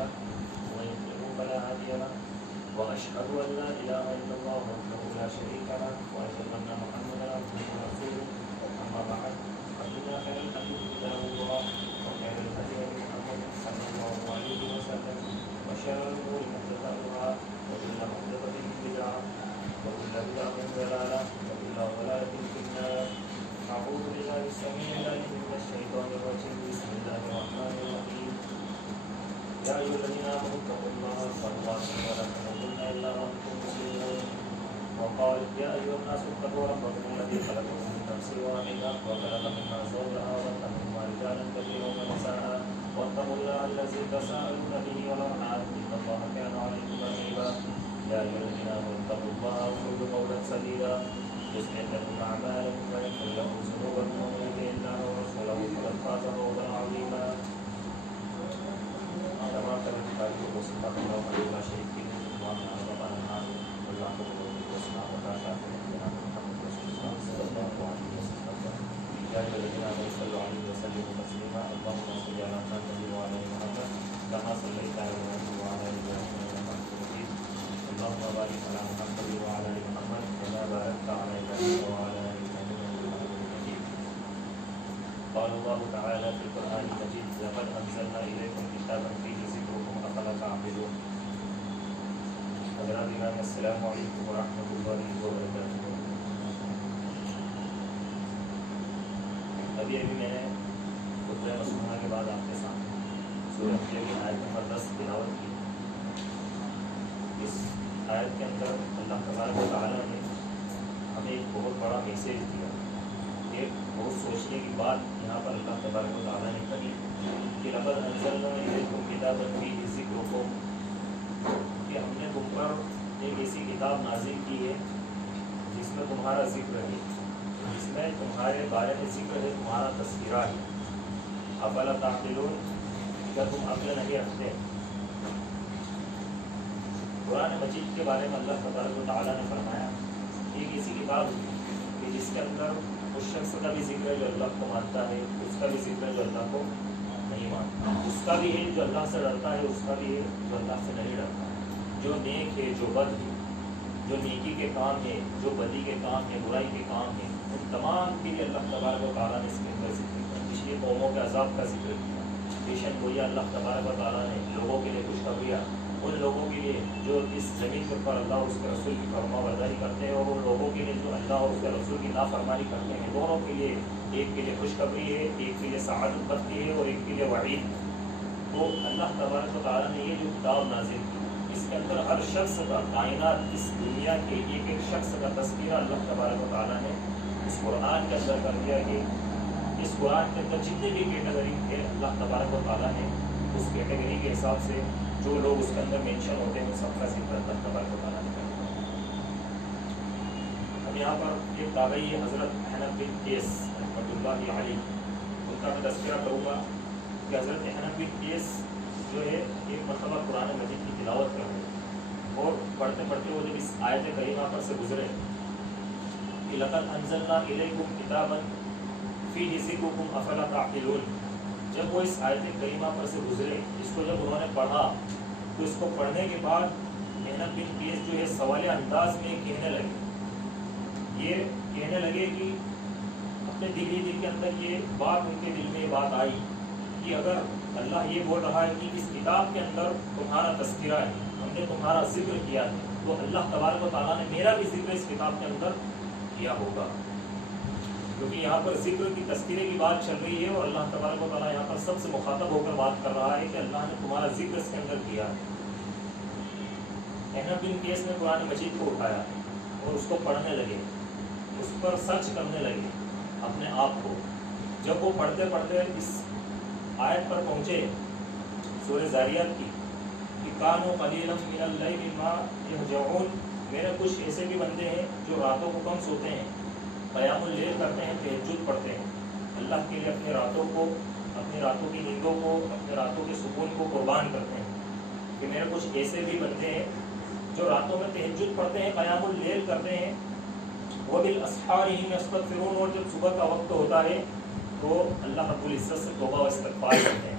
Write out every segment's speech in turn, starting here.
له ومن يضلل فلا هادي له وأشهد أن لا إله إلا الله وحده لا شريك له وأشهد أن محمدا عبده ورسوله أما بعد فإن خير الحديث كتاب الله وخير الهدي محمد صلى الله عليه وسلم وشر الأمور محدثاتها وكل محدثة بدعة وكل بدعة ضلالة وكل ضلالة في النار. أعوذ بالله السميع العليم من الشيطان الرجيم. بسم الله الرحمن الرحيم. يا أيها الذين آمنوا اتقوا الله حق تقاته ولا تموتن إلا وأنتم مسلمون. وقال يا أيها الناس اتقوا ربكم الذي خلقكم من نفس واحدة وخلق منها زوجها وبث منهما رجالا كثيرا ونساء واتقوا الله الذي تساءلون به والأرحام إن الله كان عليكم رقيبا. يا أيها الذين آمنوا اتقوا الله وقولوا قولا سديدا يصلح لكم أعمالكم ويغفر لكم ذنوبكم ومن يطع الله ورسوله فقد فاز فوزا عظيما. تمام طرح تعریف و صفات اللہ علیہ شریف کی تمام ربان الناس اللہ کو وسلام عطا کرتے ہیں جناب محمد رسول اللہ صلی اللہ علیہ وسلم. یا الذین آمنوا صلوا علیہ وسلموا تسلیما. اللهم صل علی محمد وعلى آل محمد كما صليت على ابراہیم وعلى آل ابراہیم انک حمید مجید. اللهم بارک علی محمد وعلى آل محمد كما باركت على ابراہیم وعلى آل ابراہیم انک حمید مجید. قال الله تعالى في القرآن المجيد لقد أنزلنا إليكم كتابا فيه ذكركم أفلا تعقلون. حضرات گرامی السلام علیکم ورحمۃ اللہ وبرکاتہ. ابھی میں نے خطبہ مسنونہ کے بعد آپ کے سامنے سورہ انبیاء کی آیت نمبر 10 تلاوت کی. اس آیت کے اندر اللہ تبارک و تعالیٰ نے ہمیں ایک بہت بڑا میسیج دیا. ایک بہت سوچنے کی بات یہاں پر اللہ تبارک و تعالیٰ نے کہی کہ لقد انزلنا الیکم کتابا فیہ ذکرکم، کہ ہم نے تم پر ایک ایسی کتاب نازل کی ہے جس میں تمہارا ذکر ہے، جس میں تمہارے بارے میں ذکر ہے، تمہارا تذکرہ ہے. افلا تعقلون، کیا تم عقل نہیں رکھتے؟ قرآن مجید کے بارے میں اللہ تبارک و تعالیٰ نے فرمایا ایک ایسی کتاب کہ جس کے اندر اس شخص کا بھی ذکر ہے جو اللہ کو مانتا ہے، اس کا بھی ذکر ہے جو اللہ کو نہیں مانتا، اس کا بھی ہے جو اللہ سے ڈرتا ہے، اس کا بھی ہے جو اللہ سے نہیں ڈرتا، جو نیک ہے جو بد ہے، جو نیکی کے کام ہے جو بدی کے کام ہے، برائی کے کام ہے، ان تمام کے لیے اللہ تبارک و تعالیٰ نے اس کے اندر ذکر کیا. پچھلی قوموں کے عذاب کا ذکر کیا، پیشن گویا اللہ تبارک و تعالیٰ نے لوگوں کے لیے خوشخبریاں ان لوگوں کے لیے جو اس زمین کے اوپر اللہ اور اس کے رسول کی فرما برداری کرتے ہیں، اور ان لوگوں کے لیے جو اللہ اور اس کے رسول کی نافرمانی کرتے ہیں. دونوں کے لیے، ایک کے لیے خوشخبری ہے، ایک کے لیے سعادت بختی ہے اور ایک کے لیے وعید. تو اللہ تبارک و تعالیٰ نے یہ جو کتاب نازل کی، اس کے اندر ہر شخص کا، کائنات اس دنیا کے ایک ایک شخص کا تذکرہ اللہ تبارک و تعالیٰ نے اس قرآن کے اندر کر دیا. کہ اس قرآن کے اندر جتنے بھی کیٹیگری ہے اللہ تبارک و تعالیٰ نے اس کیٹیگری کے حساب سے جو لوگ اس کے اندر مینشن ہوتے ہیں ان سب کا ذکر اللہ تبارک و تعالیٰ نے کر دیا. اب یہاں پر ایک تابعی حضرت حنف بن قیس رحمۃ اللہ علیہ، ان کا میں تذکرہ کروں گا کہ حضرت حنف بن قیس جو ہے ایک مرتبہ قرآن مجید کی تلاوت کر رہے اور پڑھتے پڑھتے وہ جب اس آیت کریمہ پر سے گزرے کہ لقد انزلنا الیکم کتابا فیہ ذکرکم افلا تعقلون، جب وہ اس آیت کریمہ پر سے گزرے، اس کو جب انہوں نے پڑھا تو اس کو پڑھنے کے بعد حنف بن قیس جو ہے سوال انداز میں یہ کہنے لگے کہ اپنے دل کے اندر یہ بات، ان کے دل میں یہ بات آئی کہ اگر اللہ یہ بول رہا ہے کہ اس کتاب کے اندر تمہارا تذکرہ ہے، ہم نے تمہارا ذکر کیا ہے، تو اللہ تبارک و تعالیٰ نے میرا بھی ذکر اس کتاب کے اندر کیا ہوگا. کیونکہ یہاں پر ذکر کی تذکرے کی بات چل رہی ہے اور اللہ تبارک و تعالیٰ یہاں پر سب سے مخاطب ہو کر بات کر رہا ہے کہ اللہ نے تمہارا ذکر اس کے اندر کیا ہے. حنف بن قیس نے قرآن مجید کو اٹھایا اور اس کو پڑھنے لگے، اس پر سرچ کرنے لگے اپنے آپ کو. جب وہ پڑھتے پڑھتے اس آیت پر پہنچے سورہ زاریات کی کہ کانوا قلیلا من اللیل ما یہجعون، میرے کچھ ایسے بھی بندے ہیں جو راتوں کو کم سوتے ہیں، قیام اللیل کرتے ہیں، تہجد پڑھتے ہیں، اللہ کے لیے اپنے راتوں کو، اپنی راتوں کی نیندوں کو، اپنے راتوں کے سکون کو قربان کرتے ہیں. کہ میرے کچھ ایسے بھی بندے ہیں جو راتوں میں تہجد پڑھتے ہیں، قیام اللیل کرتے ہیں، وبالاسحار هم یستغفرون، اور جب صبح کا وقت ہوتا ہے تو اللہ رب العزت سے توبہ و استغفار کرتے ہیں.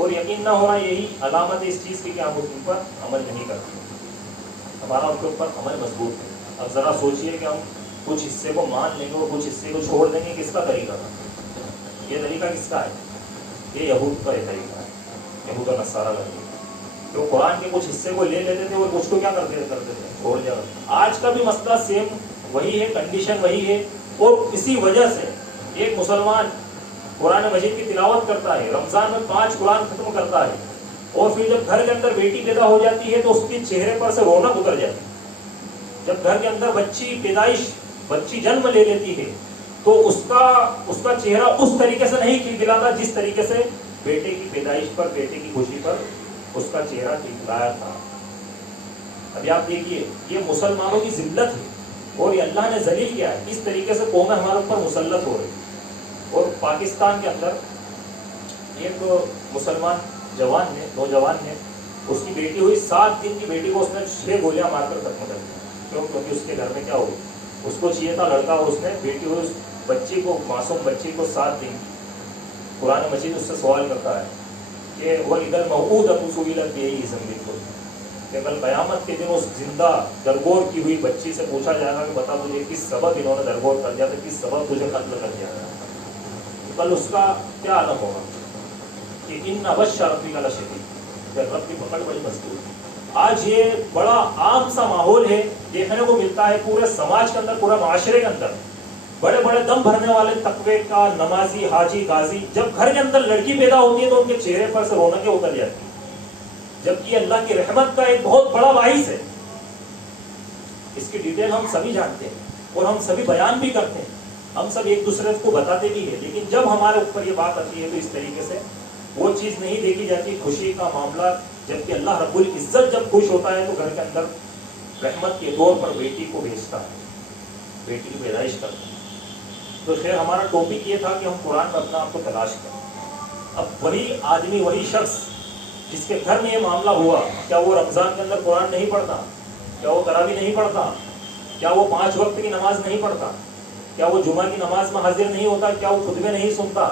اور یقین نہ ہونا یہی علامت ہے اس چیز کی کہ ہم ان پر عمل نہیں کرتے، ہمارا ان کے اوپر عمل مضبوط ہے۔ اب ذرا سوچئے کہ ہم کچھ حصے کو مان لیں گے اور کچھ حصے کو چھوڑ دیں گے، کس کا طریقہ تھا؟ یہ طریقہ کس کا ہے؟ یہ یہود کا یہ طریقہ ہے، یہود و نصارہ کا طریقہ۔ جو قرآن کے کچھ حصے کو لے لیتے تھے اور کچھ کو کیا کرتے تھے؟ چھوڑ دیا۔ آج کا بھی مسئلہ سیم وہی ہے، کنڈیشن وہی ہے، اور اسی وجہ سے ایک مسلمان قرآن مجید کی تلاوت کرتا ہے، رمضان میں 5 قرآن ختم کرتا ہے، اور پھر جب گھر کے اندر بیٹی پیدا ہو جاتی ہے تو اس کے چہرے پر سے رونق اتر جاتی ہے۔ جب گھر کے اندر بچی جنم لے لیتی ہے تو اس کا چہرہ اس طریقے سے نہیں کھلکھلاتا جس طریقے سے بیٹے کی پیدائش پر، بیٹے کی خوشی پر اس کا چہرہ کھلکھلایا تھا۔ ابھی آپ دیکھیے، یہ مسلمانوں کی ذلت ہے اور یہ اللہ نے ذلیل کیا ہے۔ اس طریقے سے قومیں ہمارے اوپر مسلط ہو رہی۔ اور پاکستان کے اندر ایک مسلمان نوجوان نے اس کی بیٹی ہوئی 7 دن کی بیٹی کو اس نے 6 گولیاں مار کر ختم کر دیا۔ کیوں؟ کیونکہ اس کے گھر میں کیا ہوئی، اس کو چاہیے تھا لڑکا، اور اس نے بیٹی ہوئی اس بچی کو، معصوم بچی کو 7 دن قرآن مجید اس سے سوال کرتا ہے کہ وَإِذَا الْمَوْءُودَةُ سُئِلَتْ بِأَيِّ ذَنبٍ قُتِلَتْ، کہ کل قیامت کے دن اس زندہ درگور کی ہوئی بچی سے پوچھا جائے گا کہ بتا تجھے کس سبب انہوں نے درگور کر دیا تھا، کس سبب تجھے قتل کر دیا گیا، کل اس کا کیا عالم ہوگا کہ اِنَّ بَطْشَ رَبِّكَ لَشَدِيدٌ، کہ رب کی پکڑ بڑی مضبوط ہے۔ آج یہ بڑا عام سا ماحول ہے، دیکھنے کو ملتا ہے پورے سماج کے اندر، پورے معاشرے کے اندر، بڑے بڑے دم بھرنے والے تقوی کا نمازی، حاجی، غازی، جب گھر کے اندر لڑکی پیدا ہوتی ہے تو ان کے چہرے پر سے رونقیں اتر جاتی ہیں، جبکہ اللہ کی رحمت کا ایک بہت بڑا باعث ہے۔ اس کی ڈیٹیل ہم سبھی جانتے ہیں اور ہم سبھی بیان بھی کرتے ہیں، ہم سب ایک دوسرے کو بتاتے بھی ہیں، لیکن جب ہمارے اوپر یہ بات آتی ہے تو اس طریقے سے وہ چیز نہیں دیکھی جاتی، خوشی کا معاملہ۔ جبکہ اللہ رب العزت جب خوش ہوتا ہے تو گھر کے اندر رحمت کے طور پر بیٹی کو بھیجتا ہے، بیٹی کی پیدائش کرتا ہے۔ تو خیر ہمارا ٹاپک یہ تھا کہ ہم قرآن میں اپنا آپ کو تلاش کریں۔ اب وہی آدمی، وہی شخص جس کے گھر میں یہ معاملہ ہوا، کیا وہ رمضان کے اندر قرآن نہیں پڑھتا؟ کیا وہ تراویح نہیں پڑھتا؟ کیا وہ 5 وقت کی نماز نہیں پڑھتا؟ کیا وہ جمعہ کی نماز میں حاضر نہیں ہوتا؟ کیا وہ خطبے نہیں سنتا؟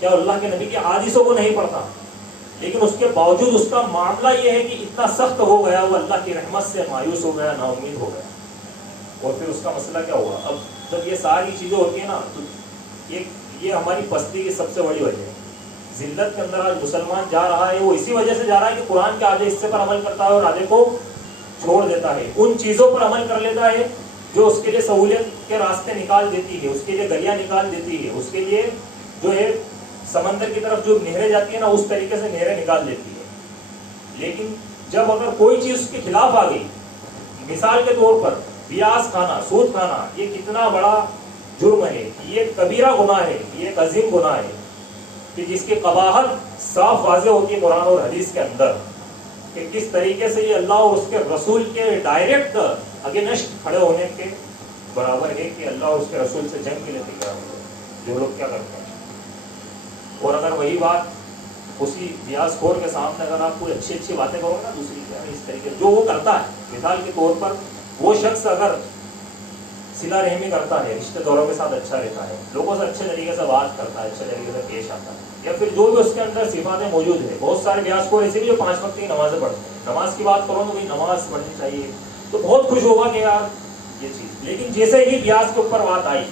کیا اللہ کے نبی کے حدیثوں کو نہیں پڑھتا؟ لیکن اس کے باوجود اس کا معاملہ یہ ہے کہ اتنا سخت ہو گیا، وہ اللہ کی رحمت سے مایوس ہو گیا، نا امید ہو گیا۔ اور پھر اس کا مسئلہ کیا ہوا؟ اب جب یہ ساری چیزیں ہوتی ہیں نا تو یہ ہماری پستی کی سب سے بڑی وجہ ہے۔ ذلت کے اندر آج مسلمان جا رہا ہے، وہ اسی وجہ سے جا رہا ہے کہ قرآن کے آدھے حصے پر عمل کرتا ہے اور آدھے کو چھوڑ دیتا ہے، ان چیزوں پر عمل کر لیتا ہے جو اس کے لیے سہولیت کے راستے نکال دیتی ہے، اس کے لیے گلیاں نکال دیتی ہے، اس کے لیے جو ہے سمندر کی طرف جو نہریں جاتی ہیں نا اس طریقے سے نہریں نکال دیتی ہے۔ لیکن جب اگر کوئی چیز اس کے خلاف آ گئی، مثال کے طور پر بیاس کھانا، سود کھانا، یہ کتنا بڑا جرم ہے، یہ کبیرہ گناہ ہے، یہ ایک عظیم گناہ ہے کہ جس کی قباحت صاف واضح ہوتی ہے قرآن اور حدیث کے اندر، کہ کس طریقے سے یہ اللہ اور اس کے رسول کے ڈائریکٹ اگینسٹ کھڑے ہونے کے برابر ہے کہ اللہ اور اس کے رسول سے جنگ کے لیے تیار ہو جو لوگ کیا کرتے ہیں۔ اور اگر وہی بات اسی بیاس خور کے سامنے اگر آپ کوئی اچھی باتیں کرو گے نا دوسری اس طریقے جو وہ کرتا ہے، مثال کے طور پر وہ شخص اگر صلہ رحمی کرتا ہے، رشتہ داروں کے ساتھ اچھا رہتا ہے، لوگوں سے اچھے طریقے سے بات کرتا ہے، اچھے طریقے سے پیش آتا ہے، یا پھر جو بھی اس کے اندر صفاتیں موجود ہیں، بہت سارے بیاس خور ایسے بھی جو 5 وقت کی نمازیں پڑھتے ہیں، نماز کی بات کرو تو بھائی نماز پڑھنی چاہیے، تو بہت خوش ہوگا کہ یار یہ چیز، لیکن جیسے ہی بیاس کے اوپر بات آئی،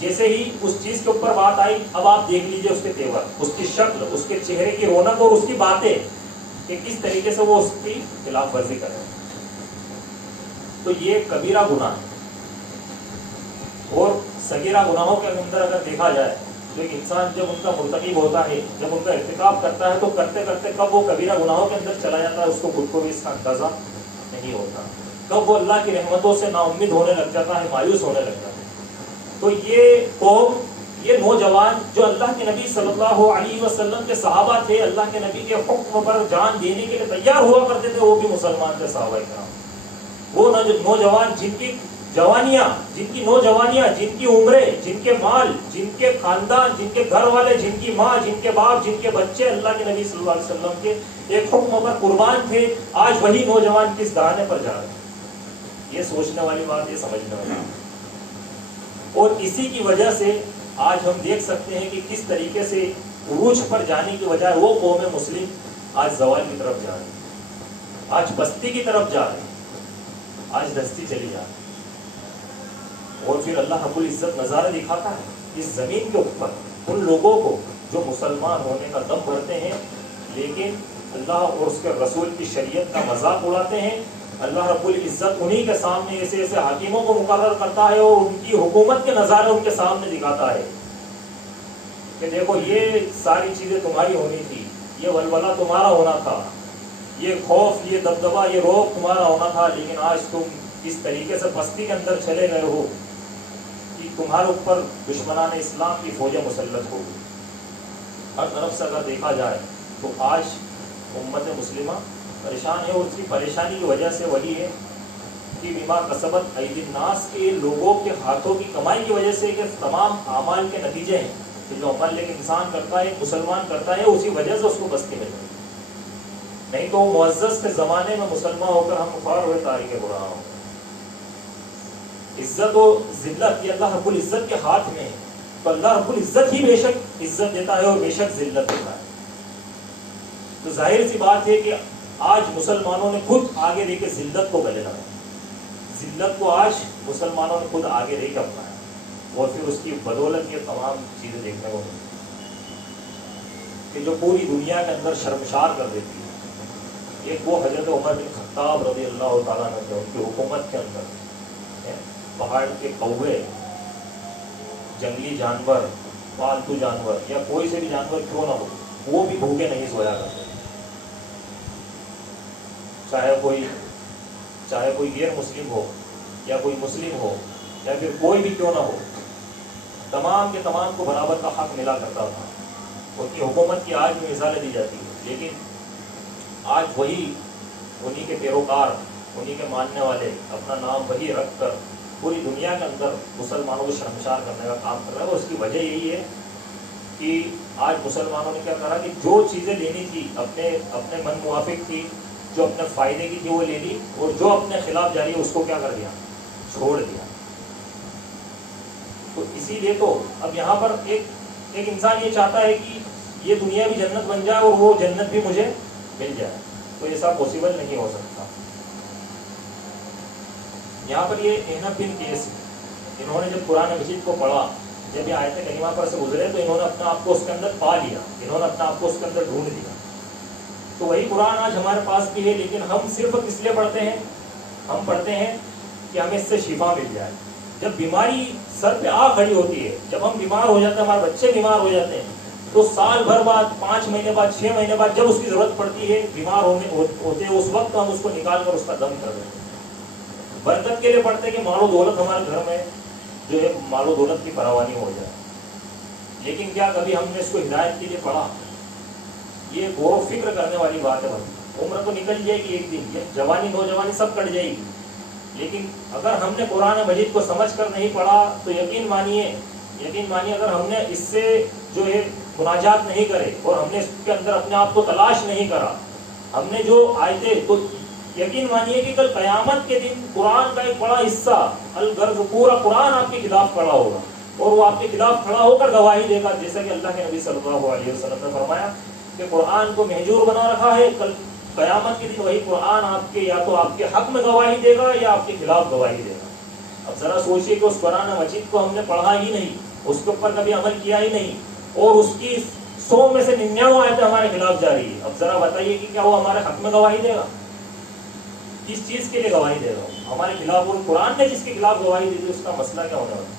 جیسے ہی اس چیز کے اوپر بات آئی، اب آپ دیکھ لیجئے اس کے تیور، اس کی شکل، اس کے چہرے کی رونق اور اس کی باتیں کہ کس طریقے سے وہ اس کی خلاف ورزی کرے۔ تو یہ کبیرہ گناہ ہے۔ اور صغیرہ گناہوں کے اندر اگر دیکھا جائے تو ایک انسان جب ان کا مرتکب ہوتا ہے، جب ان کا ارتکاب کرتا ہے تو کرتے کرتے کب وہ کبیرہ گناہوں کے اندر چلا جاتا ہے اس کو خود کو بھی اس کا اندازہ نہیں ہوتا، کب وہ اللہ کی رحمتوں سے نا امید ہونے لگ جاتا ہے، مایوس ہونے لگ جاتا ہے۔ تو یہ قوم، یہ نوجوان جو اللہ کے نبی صلی اللہ علیہ وسلم کے صحابہ تھے، اللہ کے نبی کے حکم پر جان دینے کے لیے تیار ہوا کرتے تھے، وہ بھی مسلمان تھے صحابہ کرام۔ وہ نوجوان جن کی جوانیاں، جن کی عمریں، جن کے مال، جن کے خاندان، جن کے گھر والے، جن کی ماں، جن کے باپ، جن کے بچے اللہ کے نبی صلی اللہ علیہ وسلم کے ایک حکم پر قربان تھے، آج وہی نوجوان کس دہانے پر جا رہے ہیں۔ یہ سوچنے والی بات، یہ سمجھنے والی بات۔ اور اسی کی وجہ سے آج ہم دیکھ سکتے ہیں کہ کس طریقے سے عروج پر جانے کی وجہ وہ قوم مسلم آج زوال کی طرف جا رہی ہے، آج پستی کی طرف جا رہی ہے، آج دستی چلی جا رہی ہے۔ اور پھر اللہ رب العزت نظارہ دکھاتا ہے اس زمین کے اوپر ان لوگوں کو جو مسلمان ہونے کا دم بھرتے ہیں لیکن اللہ اور اس کے رسول کی شریعت کا مذاق اڑاتے ہیں۔ اللہ رب العزت انہی کے سامنے ایسے ایسے حاکموں کو مقرر کرتا ہے اور ان کی حکومت کے نظارے ان کے سامنے دکھاتا ہے کہ دیکھو یہ ساری چیزیں تمہاری ہونی تھی، یہ ولولہ تمہارا ہونا تھا، یہ خوف، یہ دبدبہ، یہ روب تمہارا ہونا تھا، لیکن آج تم اس طریقے سے پستی کے اندر چلے گئے ہو کہ تمہارے اوپر دشمنان اسلام کی فوجیں مسلط ہو گئی۔ ہر طرف سے اگر دیکھا جائے تو آج امت مسلمہ پریشان ہے، اور اس کی پریشانی کی وجہ سے وہی ہے کہ بما کسبت ایدی الناس کے لوگوں کے ہاتھوں کی کمائی کی وجہ سے کہ تمام اعمال کے نتیجے ہیں کہ جو عمل ایک انسان کرتا ہے، ایک مسلمان کرتا ہے، اسی وجہ سے اس کو بستی ملتی ہے۔ نہیں تو معزز کے زمانے میں مسلمان ہو کر ہم کفار ہوئے تاریخ گناہ ہو۔ عزت و ذلت یہ اللہ رب العزت کے ہاتھ میں ہے، تو اللہ رب العزت ہی بے شک عزت دیتا ہے اور بے شک ذلت دیتا ہے۔ تو ظاہر سی بات ہے کہ آج مسلمانوں نے خود آگے دے کے ذلت کو گلے لگایا، ذلت کو آج مسلمانوں نے خود آگے دے کے اپنایا، اور پھر اس کی بدولت یہ تمام چیزیں دیکھنے کو ملتی کہ جو پوری دنیا کے اندر شرمشار کر دیتی ہے۔ ایک وہ حضرت عمر بن خطاب رضی اللہ تعالیٰ عنہ ان کی حکومت کے اندر پہاڑ کے کوے، جنگلی جانور، پالتو جانور یا کوئی سے بھی جانور کیوں نہ ہو، وہ بھی بھوکے نہیں سویا کرتے، چاہے کوئی غیر مسلم ہو یا کوئی مسلم ہو یا پھر کوئی بھی کیوں نہ ہو، تمام کے تمام کو برابر کا حق ملا کرتا تھا۔ ان کی حکومت کی آج بھی مثالیں دی جاتی ہے، لیکن آج وہی انہی کے پیروکار، انہی کے ماننے والے اپنا نام وہی رکھ کر پوری دنیا کے اندر مسلمانوں کو شرمشار کرنے کا کام کر رہا ہے۔ اور اس کی وجہ یہی ہے کہ آج مسلمانوں نے کیا کرا کہ جو چیزیں لینی تھی اپنے من موافق تھی، جو اپنے فائدے کی تھی وہ لے لی، اور جو اپنے خلاف جاری ہے اس کو کیا کر دیا، چھوڑ دیا۔ تو اسی لیے تو اب یہاں پر ایک انسان یہ چاہتا ہے کہ یہ دنیا بھی جنت بن جائے اور وہ جنت بھی مجھے مل جائے، تو ایسا پاسبل نہیں ہو سکتا۔ یہاں پر یہ احنف بن قیس، انہوں نے جب قرآن مجید کو پڑھا، جب یہ آیت کریمہ پر سے گزرے تو انہوں نے اپنا آپ کو اس کے اندر پا لیا، انہوں نے اپنا آپ کو اس کے اندر ڈھونڈ لیا۔ تو وہی قرآن آج ہمارے پاس بھی ہے، لیکن ہم صرف کس لیے پڑھتے ہیں؟ ہم پڑھتے ہیں کہ ہمیں اس سے شفا مل جائے۔ جب بیماری سر پہ آ کھڑی ہوتی ہے، جب ہم بیمار ہو جاتے ہیں، ہمارے بچے بیمار ہو جاتے ہیں، تو سال بھر بعد، 5 مہینے بعد، 6 مہینے بعد جب اس کی ضرورت پڑتی ہے، بیمار ہوتے ہیں، اس وقت ہم اس کو نکال کر اس کا دم کر دیتے ہیں۔ برکت کے لیے پڑھتے ہیں کہ مال و دولت ہمارے گھر میں جو ہے مال و دولت کی فراوانی ہو جائے، لیکن کیا کبھی ہم نے اس کو ہدایت کے لیے پڑھا؟ یہ غور و فکر کرنے والی بات ہے۔ عمر تو نکل جائے گی ایک دن، یہ جوانی نوجوانی سب کٹ جائے گی، لیکن اگر ہم نے قرآن مجید کو سمجھ کر نہیں پڑھا تو یقین مانیے اگر ہم نے اس سے جو ہے مناجات نہیں کرے اور ہم نے اس کے اندر اپنے آپ کو تلاش نہیں کرا، ہم نے جو آیتیں، تو یقین مانیے کہ کل قیامت کے دن قرآن کا ایک بڑا حصہ الغرض پورا قرآن آپ کے خلاف کھڑا ہوگا، اور وہ آپ کے خلاف کھڑا ہو کر گواہی دے گا، جیسا کہ اللہ کے نبی صلی اللہ علیہ وسلم نے فرمایا کہ قرآن کو مہجور بنا رکھا ہے، کل قیامت کے دن وہی قرآن آپ کے یا تو آپ کے حق میں گواہی دے گا یا آپ کے خلاف گواہی دے گا۔ اب ذرا سوچئے کہ اس قرآن مجید کو ہم نے پڑھا ہی نہیں، اس کے اوپر کبھی عمل کیا ہی نہیں، اور اس کی 100 میں سے 99 آیتیں ہمارے خلاف جاری ہے۔ اب ذرا بتائیے کہ کیا وہ ہمارے حق میں گواہی دے گا؟ کس چیز کے لیے گواہی دے گا ہمارے خلاف؟ اور قرآن نے جس کے خلاف گواہی دی تھی اس کا مسئلہ کیا ہونے والا؟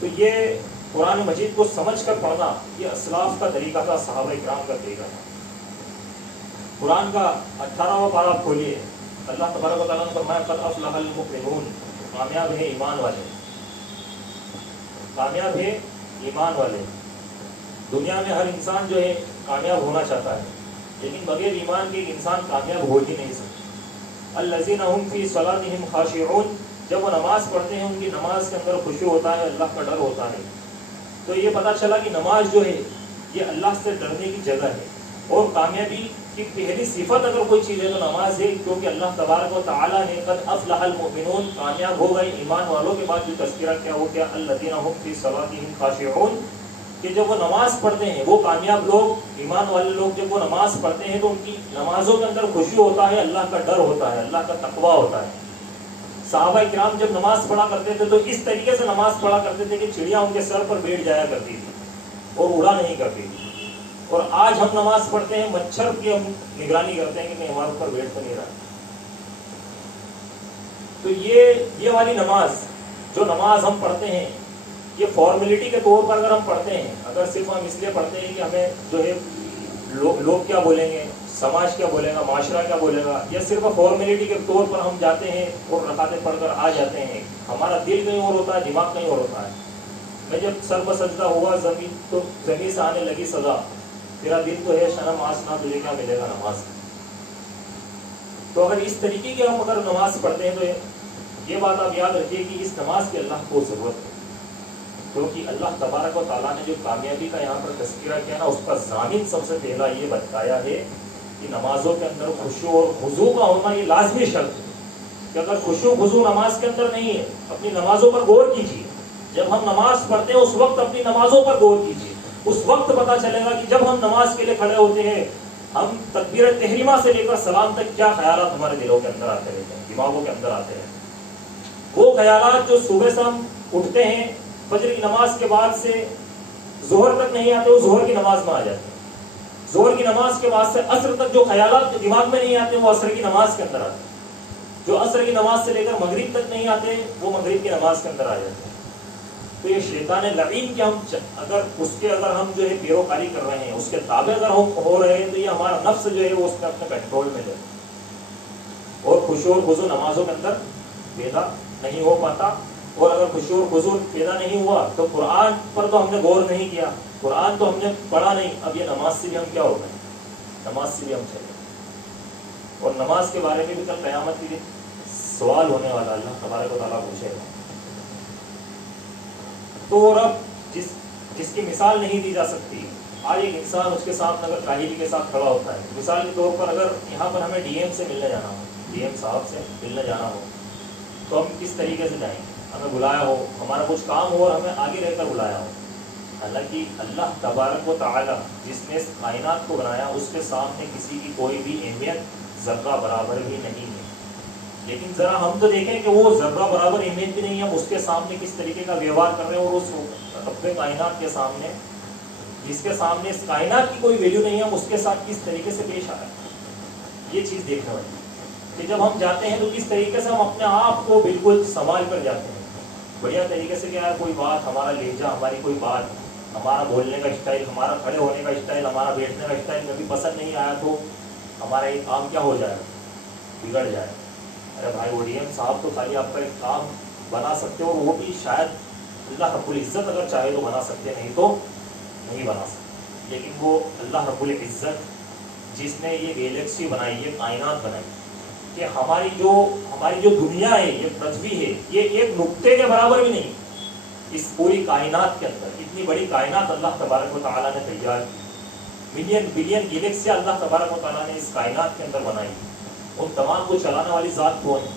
تو یہ قرآن مجید کو سمجھ کر پڑھنا یہ اسلاف کا طریقہ تھا، صحابہ اکرام کا طریقہ تھا۔ قرآن کا 18واں پارہ آپ کھولیے، اللہ تبارک و تعالیٰ نے فرمایا قد افلح المؤمنون، کامیاب ہے ایمان والے، کامیاب ہے ایمان والے۔ دنیا میں ہر انسان جو ہے کامیاب ہونا چاہتا ہے، لیکن بغیر ایمان کے ایک انسان کامیاب ہو ہی نہیں سکتا۔ الذین هم فی صلاتهم خاشعون، جب وہ نماز پڑھتے ہیں ان کی نماز کے اندر خشوع ہوتا ہے، اللہ کا ڈر ہوتا ہے۔ تو یہ پتہ چلا کہ نماز جو ہے یہ اللہ سے ڈرنے کی جگہ ہے، اور کامیابی کی پہلی صفت اگر کوئی چیز ہے تو نماز ہے، کیونکہ اللہ تبارک و تعالیٰ نے قد افلح المؤمنون، کامیاب ہو گئے ایمان والوں کے بعد جو تذکرہ کیا وہ کیا؟ الذین هم فی صلاتهم خاشعون، کہ جب وہ نماز پڑھتے ہیں، وہ کامیاب لوگ، ایمان والے لوگ جب وہ نماز پڑھتے ہیں تو ان کی نمازوں کے اندر خشوع ہوتا ہے، اللہ کا ڈر ہوتا ہے، اللہ کا تقویٰ ہوتا ہے۔ صحابہ کرام جب نماز پڑھا کرتے تھے تو اس طریقے سے نماز پڑھا کرتے تھے کہ چڑیا ان کے سر پر بیٹھ جایا کرتی تھی اور اڑا نہیں کرتی تھی۔ اور آج ہم نماز پڑھتے ہیں، مچھر کی ہم نگرانی کرتے ہیں کہ نہیں ہمارے اوپر بیٹھ تو نہیں رہا۔ تو یہ والی نماز، جو نماز ہم پڑھتے ہیں، یہ فارمیلٹی کے طور پر اگر ہم پڑھتے ہیں، اگر صرف ہم اس لیے پڑھتے ہیں کہ ہمیں جو ہے لوگ کیا بولیں گے، سماج کیا بولے گا، معاشرہ کیا بولے گا، یا صرف فارمیلٹی کے طور پر ہم جاتے ہیں اور رکعتیں پڑھ کر آ جاتے ہیں، ہمارا دل کہیں اور ہوتا ہے، دماغ کہیں اور ہوتا ہے۔ میں جب سر بسجدہ ہوا زمین تو زمین سے آنے لگی سزا، تیرا دل تو ہے شرم آسنا، تجھے کیا ملے گا نماز۔ تو اگر اس طریقے کی ہم اگر نماز پڑھتے ہیں تو یہ بات آپ یاد رکھیے کہ اس نماز کی اللہ کو ضرورت ہے، کیونکہ اللہ تبارک و تعالیٰ نے جو کامیابی کا یہاں پر تذکرہ کیا نا، اس کا ضامن سب سے پہلا یہ بتایا ہے کہ نمازوں کے اندر خشوع اور خضوع کا ہونا یہ لازمی شرط ہے، کہ اگر خشوع خضوع نماز کے اندر نہیں ہے، اپنی نمازوں پر غور کیجیے۔ جب ہم نماز پڑھتے ہیں اس وقت اپنی نمازوں پر غور کیجیے، اس وقت پتہ چلے گا کہ جب ہم نماز کے لیے کھڑے ہوتے ہیں، ہم تکبیر تحریمہ سے لے کر سلام تک کیا خیالات ہمارے دلوں کے اندر آتے رہتے ہیں، دماغوں کے اندر آتے ہیں۔ وہ خیالات جو صبح سے ہم اٹھتے ہیں فجر کی نماز کے بعد سے ظہر تک نہیں آتے، وہ ظہر کی نماز میں آ جاتے ہیں۔ ظہر کی نماز کے بعد سے عصر تک جو خیالات دماغ میں نہیں آتے وہ عصر کی نماز کے اندر آتے ہیں۔ جو عصر کی نماز سے لے کر مغرب تک نہیں آتے وہ مغرب کی نماز کے اندر آ جاتے ہیں۔ تو یہ شیطان لعین کے ہم اگر ہم جو ہے پیروکاری کر رہے ہیں، اس کے تابع اگر ہم ہو رہے ہیں، تو یہ ہمارا نفس جو ہے وہ اس میں اپنے کنٹرول میں ہے، اور خشوع اور خضوع نمازوں کے اندر پیدا نہیں ہو پاتا۔ اور اگر خشوع اور خضوع پیدا نہیں ہوا تو قرآن پر تو ہم نے غور نہیں کیا، قرآن تو ہم نے پڑھا نہیں، اب یہ نماز سے بھی ہم کیا ہو گئے، نماز سے بھی ہم چلے۔ اور نماز کے بارے میں بھی کل قیامت کے دن سوال ہونے والا، اللہ تبارک و تعالیٰ پوچھے گا۔ تو اور اب جس کی مثال نہیں دی جا سکتی، آج ایک انسان اس کے ساتھ اگر کاہلی کے ساتھ کھڑا ہوتا ہے، مثال کے طور پر اگر یہاں پر ہمیں ڈی ایم سے ملنے جانا ہو، ڈی ایم صاحب سے ملنے جانا ہو، تو ہم کس طریقے سے جائیں گے؟ ہمیں بلایا ہو، ہمارا کچھ کام ہو اور ہمیں آگے رہ کر بلایا ہو۔ حالانکہ اللہ تبارک و تعالی جس نے اس کائنات کو بنایا، اس کے سامنے کسی کی کوئی بھی اہمیت ذرہ برابر بھی نہیں ہے، لیکن ذرا ہم تو دیکھیں کہ وہ ذرہ برابر اہمیت بھی نہیں ہے، ہم اس کے سامنے کس طریقے کا ویوہار کر رہے ہیں، اور اس رب کائنات کے سامنے جس کے سامنے اس کائنات کی کوئی ویلیو نہیں ہے، ہم اس کے ساتھ کس طریقے سے پیش آ رہے ہیں۔ یہ چیز دیکھنے والی کہ جب ہم جاتے ہیں تو کس طریقے سے ہم اپنے آپ کو بالکل سنبھال کر جاتے ہیں، بڑھیا طریقے سے، کہ یار کوئی بات، ہمارا لہجہ، ہماری کوئی بات، ہمارا بولنے کا اسٹائل، ہمارا کھڑے ہونے کا اسٹائل، ہمارا بیٹھنے کا اسٹائل کبھی پسند نہیں آیا تو ہمارا ایک کام کیا ہو جائے، بگڑ جائے۔ ارے بھائی وہ ڈی ایم صاحب تو خالی آپ کا ایک کام بنا سکتے ہو، اور وہ بھی شاید اللہ رب العزت اگر چاہے تو بنا سکتے، نہیں تو نہیں بنا سکتے۔ لیکن وہ اللہ رب العزت جس نے یہ گیلیکسی بنائی، یہ کائنات بنائی، کہ ہماری جو دنیا ہے، یہ پرتھوی ہے، یہ ایک نقطے کے برابر بھی نہیں اس پوری کائنات کے اندر۔ اتنی بڑی کائنات اللہ تبارک و تعالیٰ نے تیار کی، ملین بلین گیلیکسیاں اللہ تبارک و تعالیٰ نے اس کائنات کے اندر بنائی۔ ان تمام کو چلانے والی ذات کون ہے؟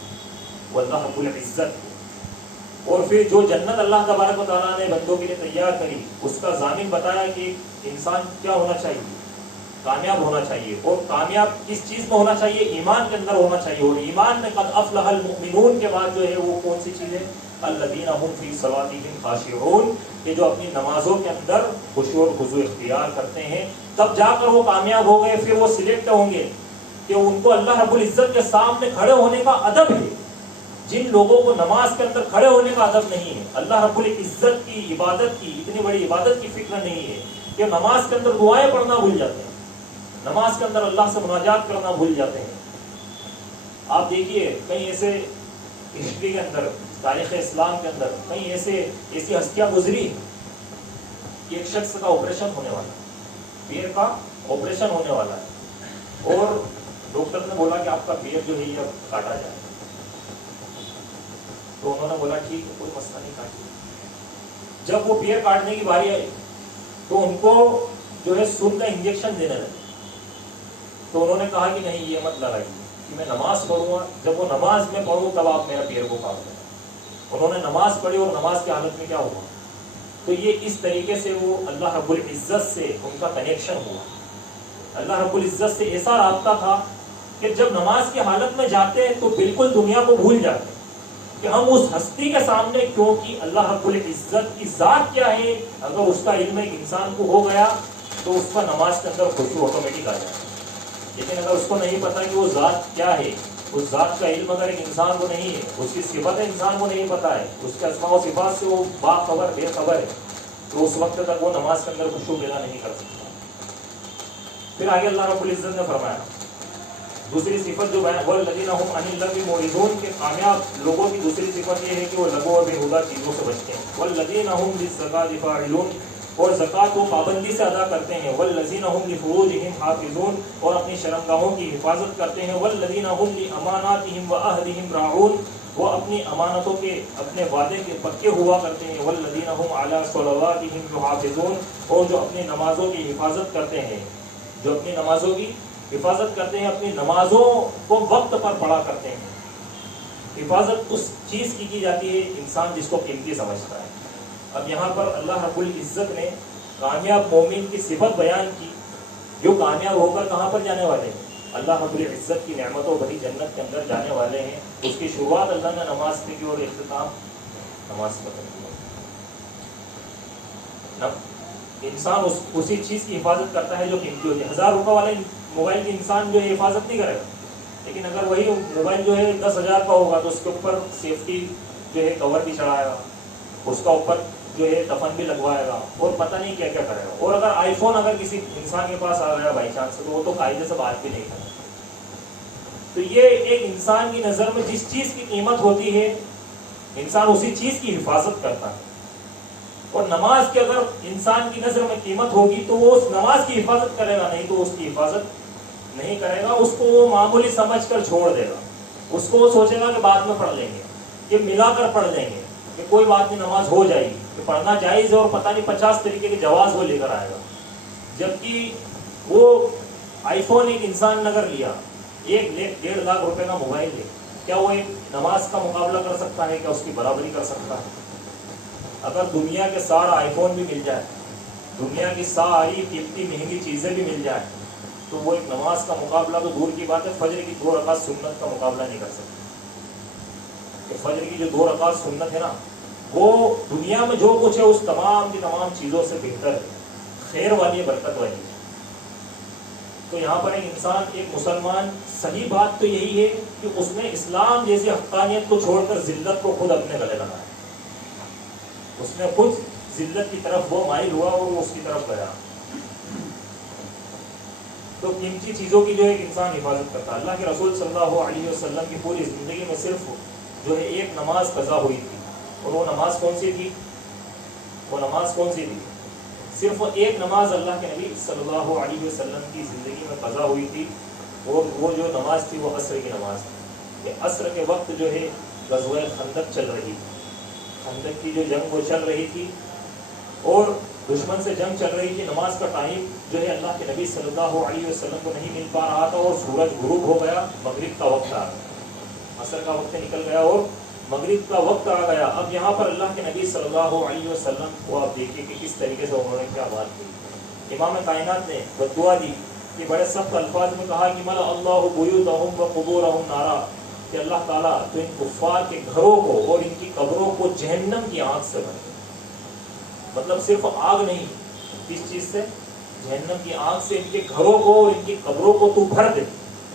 وہ اللہ رب العزت۔ اور پھر جو جنت اللہ تبارک و تعالیٰ نے بندوں کے لیے تیار کری، اس کا ضامن بتایا کہ انسان کیا ہونا چاہیے، کامیاب ہونا چاہیے۔ اور کامیاب کس چیز میں ہونا چاہیے؟ ایمان کے اندر ہونا چاہیے۔ اور ایمان میں قد افلح المؤمنون کے بعد جو ہے وہ کون سی چیز ہے؟ الذین هم فی صلاتہم خاشعون، کہ جو اپنی نمازوں کے اندر خشوع اور خضوع اختیار کرتے ہیں، تب جا کر وہ کامیاب ہو گئے۔ پھر وہ سلیکٹ ہوں گے کہ ان کو اللہ رب العزت کے سامنے کھڑے ہونے کا ادب ہے۔ جن لوگوں کو نماز کے اندر کھڑے ہونے کا ادب نہیں ہے، اللہ رب العزت کی عبادت کی، اتنی بڑی عبادت کی فکر نہیں ہے، کہ نماز کے اندر دعائیں پڑھنا بھول جاتے ہیں، نماز کے اندر اللہ سے مناجات کرنا بھول جاتے ہیں۔ آپ دیکھیے کئی ایسے ہسٹری کے اندر، تاریخ اسلام کے اندر کئی ایسی ہستیاں گزری کہ ایک شخص کا آپریشن ہونے والا، پیر کا آپریشن ہونے والا ہے، اور ڈاکٹر نے بولا کہ آپ کا پیر جو ہے یہ اب کاٹا جائے۔ تو انہوں نے بولا ٹھیک ہے، کوئی مسئلہ نہیں، کاٹیے۔ جب وہ پیر کاٹنے کی باری آئی تو ان کو جو ہے سن کا انجیکشن دینے لگے، تو انہوں نے کہا کہ نہیں یہ مت لگائیے، کہ میں نماز پڑھوں گا، جب وہ نماز میں پڑھوں تب آپ میرا پیر کو کاٹ دیں۔ انہوں نے نماز پڑھی اور نماز کی حالت میں کیا ہوا؟ تو یہ اس طریقے سے وہ اللہ رب العزت سے ان کا کنیکشن ہوا. اللہ رب العزت سے ایسا رابطہ تھا کہ جب نماز کی حالت میں جاتے تو بالکل دنیا کو بھول جاتے کہ ہم اس ہستی کے سامنے, کیونکہ اللہ رب العزت کی ذات کیا ہے اگر اس کا علم ایک انسان کو ہو گیا تو اس کا نماز کے اندر خشوع آٹومیٹک آ جائے. لیکن اگر اس کو نہیں پتا کہ وہ ذات کیا ہے, اس ذات کا علم اگر ایک انسان کو نہیں ہے, اس کی صفت انسان کو نہیں پتا ہے, اس کے اسماء و صفات سے وہ باخبر بے خبر ہے, تو اس وقت تک وہ نماز کے اندر خشوع پیدا نہیں کر سکتا. پھر آگے اللہ رب العزت نے فرمایا دوسری صفت جو بیان والذین هم عن اللغو معرضون, کے کامیاب لوگوں کی دوسری صفت یہ ہے کہ وہ لغو اور بیہودہ چیزوں سے بچتے ہیں. والذین هم للزکاۃ فاعلون, اور زکوٰۃ کو پابندی سے ادا کرتے ہیں. والذین هم لفروجهم حافظون, اور اپنی شرمگاہوں کی حفاظت کرتے ہیں. والذین هم لاماناتهم وعهدهم راعون, وہ اپنی امانتوں کے اپنے وعدے کے پکے ہوا کرتے ہیں. والذین هم علی صلواتهم یحافظون, اور جو اپنی نمازوں کی حفاظت کرتے ہیں, جو اپنی نمازوں کی حفاظت کرتے ہیں, اپنی نمازوں کو وقت پر پڑھا کرتے ہیں. حفاظت اس چیز کی جاتی ہے انسان جس کو قیمتی سمجھتا ہے. اب یہاں پر اللہ رب العزت نے کامیاب مومن کی صفت بیان کی جو کامیاب ہو کر کہاں پر جانے والے ہیں, اللہ رب العزت کی نعمتوں بھری جنت کے اندر جانے والے ہیں. اس کی شروعات اللہ نے نماز سے کی اور اختتام نماز پر کیا. انسان اسی چیز کی حفاظت کرتا ہے جو قیمتی ہوتی ہے. 1000 روپے والے موبائل کی انسان جو ہے حفاظت نہیں کرے گا, لیکن اگر وہی موبائل جو ہے 10,000 کا ہوگا تو اس کے اوپر سیفٹی جو ہے کور بھی چڑھائے گا, اس کا اوپر جو ہے دفن بھی لگوائے گا, اور پتہ نہیں کیا کیا کرے گا. اور اگر آئی فون اگر کسی انسان کے پاس آ گیا بائی چانس تو وہ تو قاعدے سے بات بھی نہیں کرے. تو یہ ایک انسان کی نظر میں جس چیز کی قیمت ہوتی ہے انسان اسی چیز کی حفاظت کرتا ہے. اور نماز کی اگر انسان کی نظر میں قیمت ہوگی تو وہ اس نماز کی حفاظت کرے گا, نہیں تو اس کی حفاظت نہیں کرے گا. اس کو وہ معمولی سمجھ کر چھوڑ دے گا, اس کو وہ سوچے گا کہ بعد میں پڑھ لیں گے, کہ ملا کر پڑھ لیں گے, کہ کوئی بات نہیں نماز ہو جائے گی, کہ پڑھنا جائز ہے اور پتہ نہیں 50 طریقے کے جواز وہ لے کر آئے گا. جبکہ وہ آئی فون ایک انسان نے اگر لیا, 1-1.5 لاکھ روپے کا موبائل ہے, کیا وہ ایک نماز کا مقابلہ کر سکتا ہے, کیا اس کی برابری کر سکتا ہے؟ اگر دنیا کے سارا آئی فون بھی مل جائے, دنیا کی ساری قیمتی مہنگی چیزیں بھی مل جائیں, تو وہ ایک نماز کا مقابلہ تو دور کی بات ہے, فجر کی 2 رکعت سنت کا مقابلہ نہیں کر سکتے. کہ فجر کی جو 2 رکعت سنت ہے نا, وہ دنیا میں جو کچھ ہے اس تمام کی تمام چیزوں سے بہتر ہے, خیر والی ہے, برکت والی ہے. تو یہاں پر ایک انسان, ایک مسلمان, صحیح بات تو یہی ہے کہ اس نے اسلام جیسی حقانیت کو چھوڑ کر ذلت کو خود اپنے گلے لگایا. اس نے خود ذلت کی طرف وہ مائل ہوا اور وہ اس کی طرف گیا. تو قیمتی چیزوں کی جو ایک انسان حفاظت کرتا. اللہ کے رسول صلی اللہ علیہ وسلم کی پوری زندگی میں صرف جو ہے ایک نماز قضا ہوئی تھی, اور وہ نماز کون سی تھی؟ وہ نماز کون سی تھی؟ صرف ایک نماز اللہ کے نبی صلی اللہ علیہ وسلم کی زندگی میں قضا ہوئی تھی, اور وہ جو نماز تھی وہ عصر کی نماز تھی. کہ عصر کے وقت جو ہے غزوہ خندق چل رہی تھی, خندق کی جو جنگ وہ چل رہی تھی اور دشمن سے جنگ چل رہی تھی. نماز کا ٹائم جو ہے اللہ کے نبی صلی اللہ علیہ وسلم کو نہیں مل پا رہا تھا, اور سورج غروب ہو گیا, مغرب کا وقت آ گیا, عصر کا وقت نکل گیا اور مغرب کا وقت آ گیا. اب یہاں پر اللہ کے نبی صلی اللہ علیہ وسلم کو آپ دیکھیے کہ کس طریقے سے انہوں نے کیا بات کی. امام کائنات نے بدعا دی کہ بڑے سخت الفاظ میں کہا کہ ملا اللہ بیوتہم وقبورہم نارا, کہ اللہ تعالیٰ تو ان کفار کے گھروں کو اور ان کی قبروں کو جہنم کی آگ سے بھر دے. مطلب صرف آگ نہیں, کس چیز سے؟ جہنم کی آگ سے ان کے گھروں کو اور ان کی قبروں کو تو بھر دے.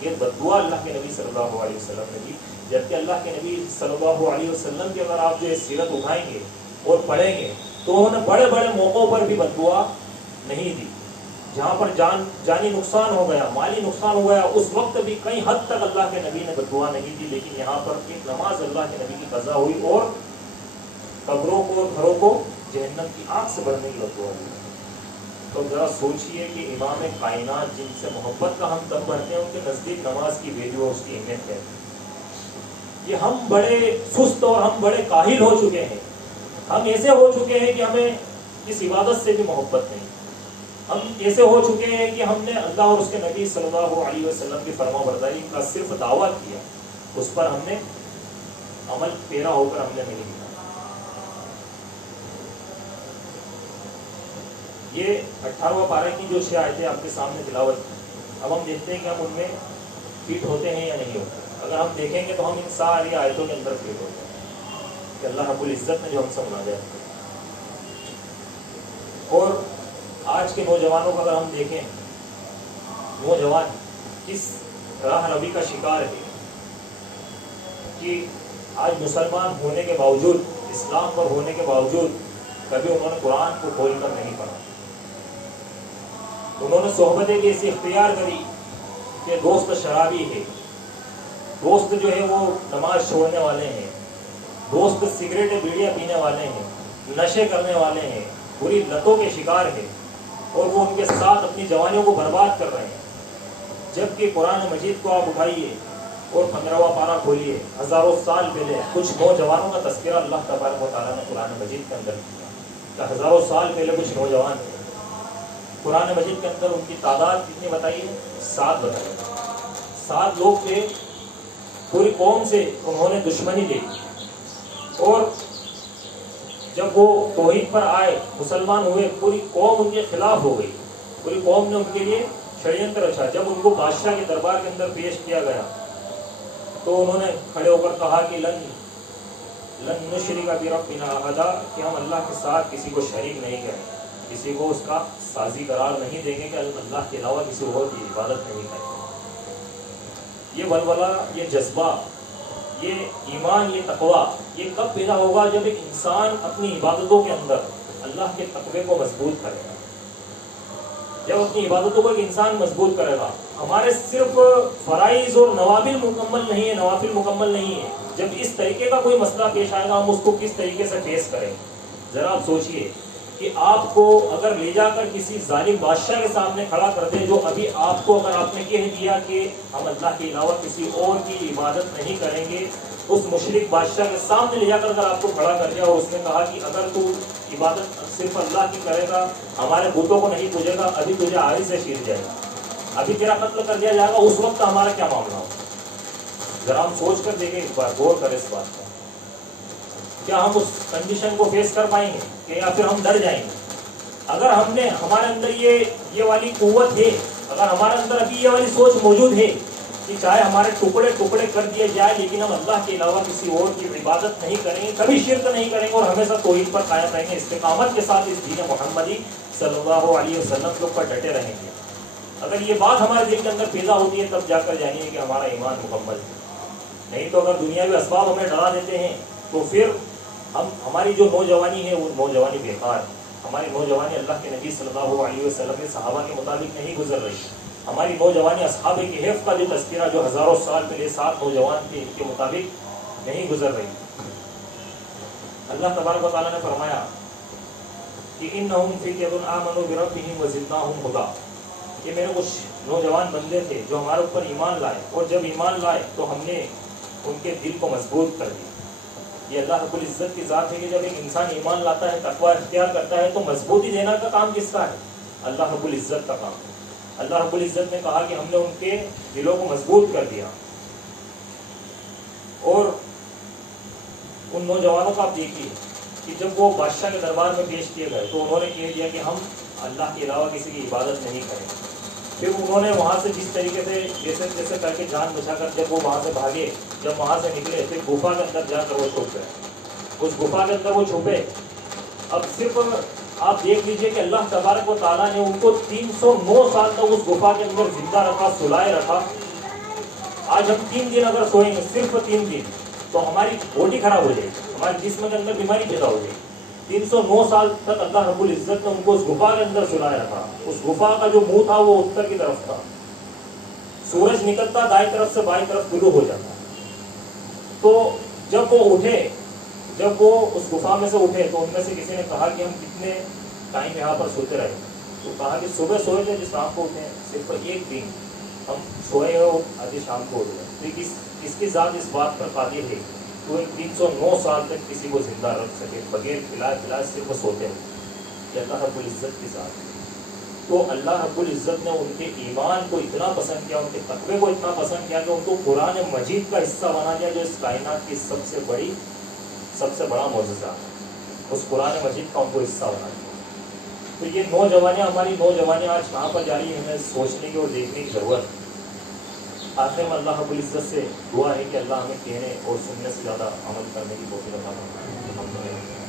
یہ بدعا اللہ کے نبی صلی اللہ علیہ وسلم نے دی. جبکہ اللہ کے نبی صلی اللہ علیہ وسلم کی اگر آپ جو سیرت اٹھائیں گے اور پڑھیں گے تو انہوں نے بڑے بڑے موقعوں پر بھی بدعا نہیں دی. جہاں پر جانی نقصان ہو گیا, مالی نقصان ہو گیا, اس وقت بھی کئی حد تک اللہ کے نبی نے بدعا نہیں دی. لیکن یہاں پر ایک نماز اللہ کے نبی کی قضا ہوئی اور قبروں کو اور گھروں کو جہنم کی آگ سے بھرنے کی بدعا دی. تو ذرا سوچئے کہ امام کائنات جن سے محبت کا ہم تب بھرتے ہیں, ان کے نزدیک نماز کی ویلیو اور اس کی اہمیت ہے. یہ ہم بڑے سست اور ہم بڑے کاہل ہو چکے ہیں, ہم ایسے ہو چکے ہیں کہ ہمیں اس عبادت سے بھی محبت نہیں. ہم ایسے ہو چکے ہیں کہ ہم نے اللہ اور اس کے نبی صلی اللہ علیہ وسلم کی فرما برداری کا صرف دعویٰ کیا, اس پر ہم نے عمل پیرا ہو کر ہم نے نہیں کیا. یہ 18واں پارہ کی جو 6 آیتیں آپ کے سامنے تلاوت، اب ہم دیکھتے ہیں کہ ہم ان میں فٹ ہوتے ہیں یا نہیں ہوتے۔ اگر ہم دیکھیں گے تو ہم ان ساری آیتوں کے اندر فٹ ہوتے ہیں کہ اللہ رب العزت نے جو ہم سے مناجات کی۔ اور آج کے نوجوانوں کو اگر ہم دیکھیں، نوجوان کس راہ روی کا شکار ہے کہ آج مسلمان ہونے کے باوجود، اسلام پر ہونے کے باوجود کبھی انہوں نے قرآن کو کھول کر نہیں پڑھا۔ انہوں نے صحبت ایک ایسی اختیار کری کہ دوست شرابی ہے، دوست جو ہے وہ نماز چھوڑنے والے ہیں، دوست سگریٹ بیڑیاں پینے والے ہیں، نشے کرنے والے ہیں، بری لتوں کے شکار ہیں، اور وہ ان کے ساتھ اپنی جوانیوں کو برباد کر رہے ہیں۔ جبکہ قرآن مجید کو آپ اٹھائیے اور 15واں پارہ کھولیے، ہزاروں سال پہلے کچھ نوجوانوں کا تذکرہ اللہ تبارک و تعالیٰ نے قرآن مجید کے اندر کیا کہ ہزاروں سال پہلے کچھ نوجوان تھے۔ قرآن مجید کے اندر ان کی تعداد کتنی بتائی ہے؟ 7 بتائی۔ 7 لوگ تھے، پوری قوم سے انہوں نے دشمنی دیکھی، اور جب وہ توحید پر آئے، مسلمان ہوئے، پوری قوم ان کے خلاف ہو گئی، پوری قوم نے ان کے لیے شریعت رچا۔ جب ان کو بادشاہ کے دربار کے اندر پیش کیا گیا تو انہوں نے کھڑے ہو کر کہا کہ لن نشرک بربنا احدا، کہ ہم اللہ کے ساتھ کسی کو شریک نہیں کریں گے، کسی کو اس کا سازی قرار نہیں دیں گے، کہ اللہ کے علاوہ کسی اور کی عبادت نہیں کریں گے۔ یہ ولولہ، یہ جذبہ، یہ ایمان، یہ تقویٰ، یہ کب پیدا ہوگا؟ جب ایک انسان اپنی عبادتوں کے اندر اللہ کے تقوی کو مضبوط کرے گا، جب اپنی عبادتوں کو ایک انسان مضبوط کرے گا۔ ہمارے صرف فرائض اور نوافل مکمل نہیں ہے، جب اس طریقے کا کوئی مسئلہ پیش آئے گا، ہم اس کو کس طریقے سے فیس کریں؟ ذرا آپ سوچئے کہ آپ کو اگر لے جا کر کسی ظالم بادشاہ کے سامنے کھڑا کر دے، جو ابھی آپ کو اگر آپ نے کہہ دیا کہ ہم اللہ کے علاوہ کسی اور کی عبادت نہیں کریں گے، اس مشرک بادشاہ کے سامنے لے جا کر اگر آپ کو کھڑا کر دیا اور اس نے کہا کہ اگر تو عبادت صرف اللہ کی کرے گا، ہمارے بتوں کو نہیں پوجے گا، ابھی تجھے آڑی سے چیر جائے گا، ابھی تیرا قتل کر دیا جائے گا، اس وقت ہمارا کیا معاملہ ہوگا؟ ذرا ہم سوچ کر دیکھیں، اس بار غور کریں اس بات پر۔ کیا ہم اس کنڈیشن کو فیس کر پائیں گے کہ یا پھر ہم ڈر جائیں گے؟ اگر ہم نے ہمارے اندر یہ والی قوت ہے، اگر ہمارے اندر ابھی یہ والی سوچ موجود ہے کہ چاہے ہمارے ٹکڑے ٹکڑے کر دیے جائے لیکن ہم اللہ کے علاوہ کسی اور کی عبادت نہیں کریں گے، کبھی شرک نہیں کریں گے، اور ہمیشہ توحید پر قائم رہیں گے، استقامت کے ساتھ اس دین محمدی صلی اللہ علیہ وسلم کے اوپر ڈٹے رہیں گے، اگر یہ بات ہمارے دل کے اندر پیدا ہوتی ہے تب جا کر جانیے کہ ہمارا ایمان مکمل ہے۔ نہیں تو اگر دنیاوی اسباب ہمیں ڈرا دیتے ہیں تو پھر ہماری جو نوجوانی ہے وہ نوجوانی بیکار ہے، ہماری نوجوانی اللہ کے نبی صلی اللہ علیہ وسلم کے صحابہ کے مطابق نہیں گزر رہی، ہماری نوجوانی اصحاب کہف کا جو تذکرہ جو ہزاروں سال پہلے 7 نوجوان تھے ان کے مطابق نہیں گزر رہی۔ اللہ تبارک و تعالیٰ نے فرمایا کہ انہم فتیۃ آمنوا بربہم وزدناہم ھدی، کہ میرے کچھ نوجوان بندے تھے جو ہمارے اوپر ایمان لائے، اور جب ایمان لائے تو ہم نے ان کے دل کو مضبوط کر دیا۔ یہ اللہ رب العزت کی ذات ہے کہ جب ایک انسان ایمان لاتا ہے، تقوی اختیار کرتا ہے، تو مضبوطی دینا کا کام کس کا ہے؟ اللہ رب العزت کا کام ہے۔ اللہ رب العزت نے کہا کہ ہم نے ان کے دلوں کو مضبوط کر دیا، اور ان نوجوانوں کو آپ دیکھیے کہ جب وہ بادشاہ کے دربار میں پیش کیے گئے تو انہوں نے کہہ دیا کہ ہم اللہ کے علاوہ کسی کی عبادت نہیں کریں گے۔ پھر انہوں نے وہاں سے جس طریقے سے جیسے کر کے جان بچا کر جب وہ وہاں سے بھاگے، جب وہاں سے نکلے پھر گفا کے اندر جا کر وہ چھپ گئے، اس گفا کے اندر وہ چھپے۔ اب صرف آپ دیکھ لیجئے کہ اللہ تبارک و تعالیٰ نے ان کو 309 سال تک اس گفا کے اندر زندہ رکھا، سلائے رکھا۔ آج ہم 3 دن اگر سوئیں گے، صرف 3 دن، تو ہماری باڈی خراب ہو جائے گی، ہمارے جسم کے اندر بیماری پیدا ہو جائے گی۔ 309 سال تک اللہ رب العزت نے ان کو اس گفا کے اندر سلائے رکھا۔ اس گفا کا جو منہ تھا وہ اتر کی طرف تھا، سورج نکلتا دائیں طرف سے بائیں طرف طلوع ہو جاتا۔ تو جب وہ اٹھے، جب وہ اس گفا میں سے اٹھے تو ان میں سے کسی نے کہا کہ ہم کتنے ٹائم یہاں پر سوتے رہے؟ تو کہا کہ صبح سوئے تھے جس رات کو اٹھے ہیں، صرف 1 دن ہم سوئے اور آدھی شام کو اٹھ گئے۔ تو اس کی ذات اس بات پر قادر ہے تو 309 سال تک کسی کو زندہ رکھ سکے بغیر کھلائے صرف سوتے ہیں۔ یہ اللہ رب العزت کی ذات ہے۔ تو اللہ رب العزت نے ان کے ایمان کو اتنا پسند کیا، ان کے تقوی کو اتنا پسند کیا کہ ان کو قرآن مجید کا حصہ بنا دیا، جو اس کائنات کی سب سے بڑا معجزہ ہے۔ اس قرآن مجید کا ان کو حصہ بنا دیا۔ تو یہ نوجوانیاں ہماری نوجوانیاں آج کہاں پر جا رہی ہیں، ہمیں سوچنے کی اور دیکھنے کی ضرورت ہے۔ آخر میں اللہ رب العزت سے دعا ہے کہ اللہ ہمیں کہنے اور سننے سے زیادہ عمل کرنے کی توفیق عطا فرمائے۔